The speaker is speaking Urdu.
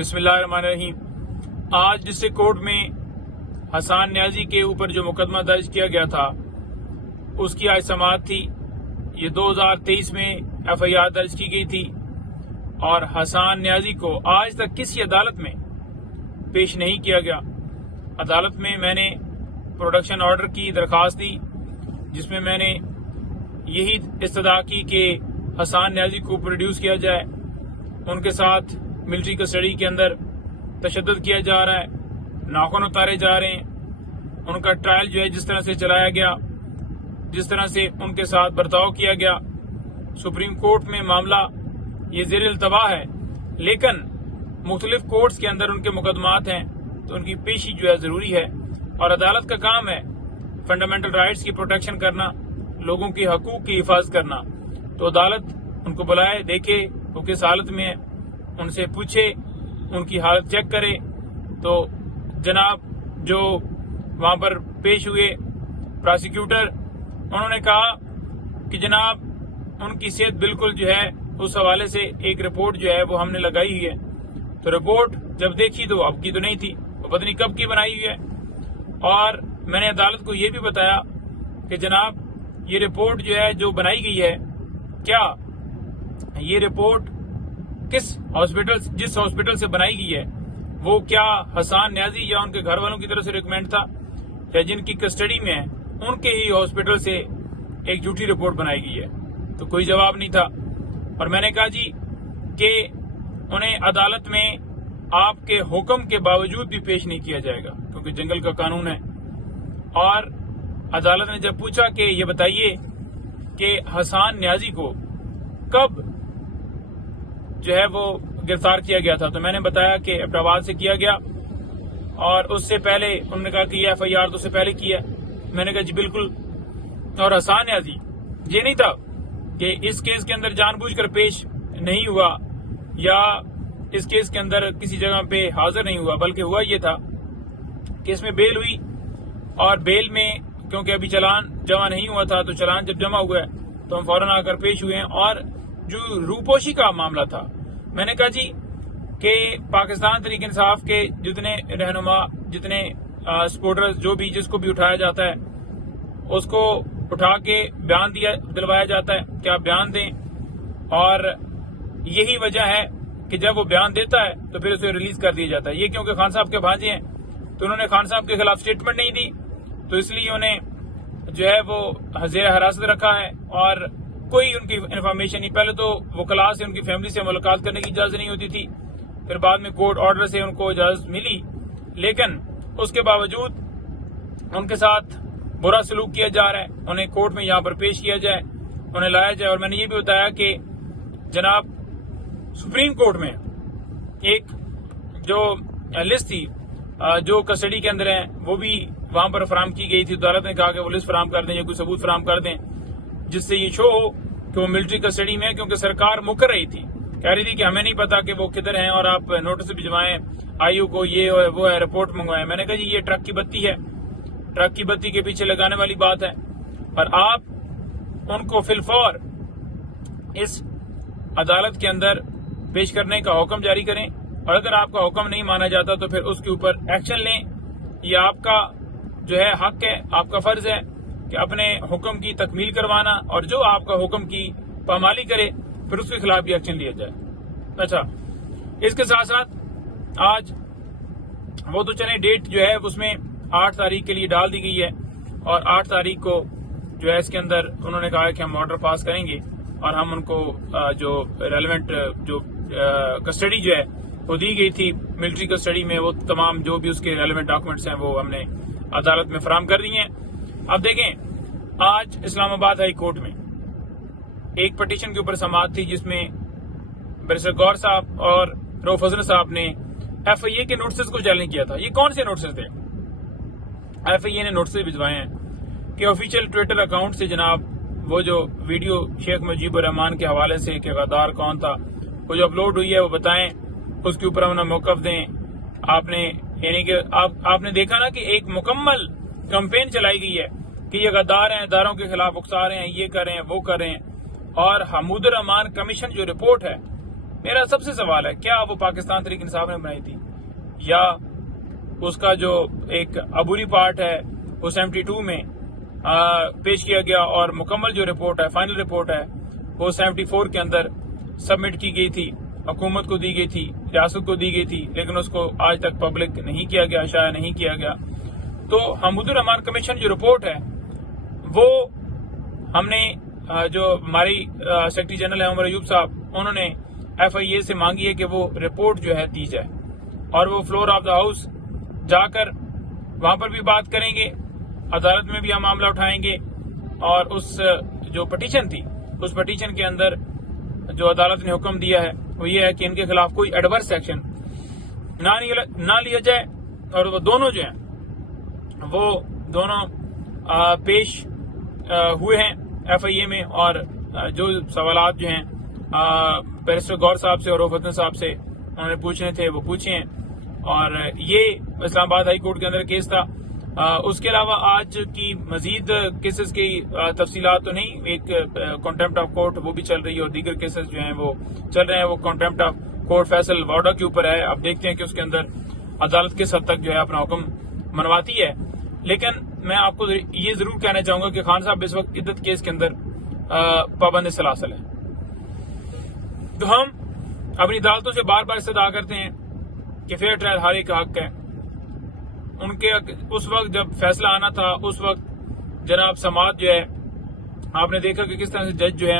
بسم اللہ الرحمن الرحیم۔ آج ڈسٹرکٹ کورٹ میں حسان نیازی کے اوپر جو مقدمہ درج کیا گیا تھا اس کی آج سماعت تھی۔ یہ 2023 میں ایف آئی آر درج کی گئی تھی اور حسان نیازی کو آج تک کسی عدالت میں پیش نہیں کیا گیا۔ عدالت میں نے پروڈکشن آرڈر کی درخواست دی جس میں نے یہی استدعا کی کہ حسان نیازی کو پروڈیوس کیا جائے۔ ان کے ساتھ ملٹری کسٹڈی کے اندر تشدد کیا جا رہا ہے، ناخن اتارے جا رہے ہیں۔ ان کا ٹرائل جو ہے جس طرح سے چلایا گیا، جس طرح سے ان کے ساتھ برتاؤ کیا گیا، سپریم کورٹ میں معاملہ یہ زیر التوا ہے، لیکن مختلف کورٹس کے اندر ان کے مقدمات ہیں تو ان کی پیشی جو ہے ضروری ہے۔ اور عدالت کا کام ہے فنڈامنٹل رائٹس کی پروٹیکشن کرنا، لوگوں کے حقوق کی حفاظت کرنا۔ تو عدالت ان کو بلائے، دیکھے وہ کس حالت میں ہے، ان سے پوچھے، ان کی حالت چیک کرے۔ تو جناب جو وہاں پر پیش ہوئے پراسیکیوٹر، انہوں نے کہا کہ جناب ان کی صحت بالکل جو ہے اس حوالے سے ایک رپورٹ جو ہے وہ ہم نے لگائی ہوئی ہے۔ تو رپورٹ جب دیکھی تو اب کی تو نہیں تھی، وہ پتہ نہیں کب کی بنائی ہوئی ہے۔ اور میں نے عدالت کو یہ بھی بتایا کہ جناب یہ رپورٹ جو ہے جو بنائی گئی ہے، کیا یہ رپورٹ جس ہاسپٹل سے بنائی گئی ہے وہ کیا حسان نیازی یا ان کے گھر والوں کی طرف سے ریکمینڈ تھا، یا جن کی کسٹڈی میں ہے ان کے ہی ہاسپٹل سے ایک جھوٹی رپورٹ بنائی گئی ہے؟ تو کوئی جواب نہیں تھا۔ اور میں نے کہا جی کہ انہیں عدالت میں آپ کے حکم کے باوجود بھی پیش نہیں کیا جائے گا کیونکہ جنگل کا قانون ہے۔ اور عدالت نے جب پوچھا کہ یہ بتائیے کہ حسان نیازی کو کب جو ہے وہ گرفتار کیا گیا تھا، تو میں نے بتایا کہ ایبٹ آباد سے کیا گیا، اور اس سے پہلے انہوں نے کہا کہ یہ ایف آئی آر تو اس سے پہلے کیا۔ میں نے کہا جی بالکل۔ اور حسان نیازی یہ نہیں تھا کہ اس کیس کے اندر جان بوجھ کر پیش نہیں ہوا یا اس کیس کے اندر کسی جگہ پہ حاضر نہیں ہوا، بلکہ ہوا یہ تھا کہ اس میں بیل ہوئی، اور بیل میں کیونکہ ابھی چلان جمع نہیں ہوا تھا تو چلان جب جمع ہوا ہے تو ہم فوراً آ کر پیش ہوئے ہیں۔ اور جو روپوشی کا معاملہ تھا، میں نے کہا جی کہ پاکستان تحریک انصاف کے جتنے رہنما، جتنے سپورٹرز، جو بھی جس کو بھی اٹھایا جاتا ہے اس کو اٹھا کے بیان دلوایا جاتا ہے کہ آپ بیان دیں، اور یہی وجہ ہے کہ جب وہ بیان دیتا ہے تو پھر اسے ریلیز کر دیا جاتا ہے۔ یہ کیونکہ خان صاحب کے بھانجے ہیں تو انہوں نے خان صاحب کے خلاف سٹیٹمنٹ نہیں دی، تو اس لیے انہیں جو ہے وہ زیر حراست رکھا ہے، اور کوئی ان کی انفارمیشن نہیں۔ پہلے تو وکلاء سے ان کی فیملی سے ملاقات کرنے کی اجازت نہیں ہوتی تھی، پھر بعد میں کورٹ آرڈر سے ان کو اجازت ملی، لیکن اس کے باوجود ان کے ساتھ برا سلوک کیا جا رہا ہے۔ انہیں کورٹ میں یہاں پر پیش کیا جائے، انہیں لایا جائے۔ اور میں نے یہ بھی بتایا کہ جناب سپریم کورٹ میں ایک جو لسٹ تھی جو کسٹڈی کے اندر ہیں وہ بھی وہاں پر فراہم کی گئی تھی۔ عدالت نے کہا کہ وہ لسٹ فراہم کر دیں یا کوئی ثبوت فراہم کر دیں جس سے یہ شو ہو کہ وہ ملٹری کسٹڈی میں ہے، کیونکہ سرکار مکر رہی تھی، کہہ رہی تھی کہ ہمیں نہیں پتا کہ وہ کدھر ہیں، اور آپ نوٹس بھجوائیں آئی او کو، یہ وہ ہے، رپورٹ منگوائیں۔ میں نے کہا جی یہ ٹرک کی بتی ہے، ٹرک کی بتی کے پیچھے لگانے والی بات ہے، اور آپ ان کو فی الفور اس عدالت کے اندر پیش کرنے کا حکم جاری کریں، اور اگر آپ کا حکم نہیں مانا جاتا تو پھر اس کے اوپر ایکشن لیں۔ یہ آپ کا جو ہے حق ہے، آپ کا فرض ہے کہ اپنے حکم کی تکمیل کروانا، اور جو آپ کا حکم کی پامالی کرے پھر اس کے خلاف بھی ایکشن لیا جائے۔ اچھا، اس کے ساتھ ساتھ آج وہ تو چلے ڈیٹ جو ہے اس میں 8 تاریخ کے لیے ڈال دی گئی ہے، اور 8 تاریخ کو جو ہے اس کے اندر انہوں نے کہا کہ ہم آرڈر پاس کریں گے، اور ہم ان کو جو ریلیونٹ جو کسٹڈی جو ہے وہ دی گئی تھی ملٹری کسٹڈی میں، وہ تمام جو بھی اس کے ریلیونٹ ڈاکومنٹس ہیں وہ ہم نے عدالت میں فراہم کر دی ہیں۔ اب دیکھیں، آج اسلام آباد ہائی کورٹ میں ایک پٹیشن کے اوپر سماعت تھی جس میں بیرسٹر گور صاحب اور رؤف حسن صاحب نے ایف آئی اے کے نوٹسز کو چیلنج کیا تھا۔ یہ کون سے نوٹسز تھے؟ ایف آئی اے نے نوٹسز بھجوائے ہیں کہ آفیشیل ٹویٹر اکاؤنٹ سے جناب وہ جو ویڈیو شیخ مجیب الرحمان کے حوالے سے کہ غدار کون تھا وہ جو اپلوڈ ہوئی ہے وہ بتائیں، اس کے اوپر ہم موقف دیں۔ آپ نے یعنی کہ آپ نے دیکھا نا کہ ایک مکمل کمپین چلائی گئی ہے کہ یہ غدار ہیں، اداروں کے خلاف اکسا رہے ہیں، یہ کر رہے ہیں، وہ کر رہے ہیں۔ اور حمود الرحمان کمیشن جو رپورٹ ہے میرا سب سے سوال ہے کیا وہ پاکستان تحریک انصاف نے بنائی تھی یا اس کا جو ایک عبوری پارٹ ہے وہ 72 میں پیش کیا گیا اور مکمل جو رپورٹ ہے فائنل رپورٹ ہے وہ 74 کے اندر سبمٹ کی گئی تھی، حکومت کو دی گئی تھی، ریاست کو دی گئی تھی، لیکن اس کو آج تک پبلک نہیں کیا گیا، شائع نہیں کیا گیا۔ تو حمود الرحمان کمیشن جو رپورٹ ہے وہ ہم نے جو ہماری سیکرٹری جنرل ہے عمر ایوب صاحب، انہوں نے FIA سے مانگی ہے کہ وہ رپورٹ جو ہے دی جائے اور وہ فلور آف دا ہاؤس جا کر وہاں پر بھی بات کریں گے، عدالت میں بھی ہم معاملہ اٹھائیں گے، اور اس جو پٹیشن تھی اس پٹیشن کے اندر جو عدالت نے حکم دیا ہے وہ یہ ہے کہ ان کے خلاف کوئی ایڈورس ایکشن نہ لیا جائے، اور وہ دونوں جو ہیں وہ دونوں پیش ہوئے ہیں FIA میں، اور جو سوالات جو ہیں بیرسٹر گور صاحب سے اور رؤف حسن صاحب سے انہوں نے پوچھنے تھے وہ پوچھے ہیں، اور یہ اسلام آباد ہائی کورٹ کے اندر کیس تھا۔ اس کے علاوہ آج کی مزید کیسز کی تفصیلات تو نہیں، ایک کنٹمپٹ آف کورٹ وہ بھی چل رہی ہے اور دیگر کیسز جو ہیں وہ چل رہے ہیں، وہ کنٹمپٹ آف کورٹ فیصل واڈا کے اوپر ہے۔ اب دیکھتے ہیں کہ اس کے اندر عدالت کس حد تک جو ہے اپنا حکم منواتی ہے، لیکن میں آپ کو یہ ضرور کہنا چاہوں گا کہ خان صاحب اس وقت عدت کیس کے اندر پابند سلاسل ہیں۔ تو ہم اپنی عدالتوں سے بار بار استدعا کرتے ہیں کہ فیئر ٹرائل ہر ایک کا حق ہے۔ ان کے اس وقت جب فیصلہ آنا تھا اس وقت جناب سماعت جو ہے آپ نے دیکھا کہ کس طرح سے جج جو ہے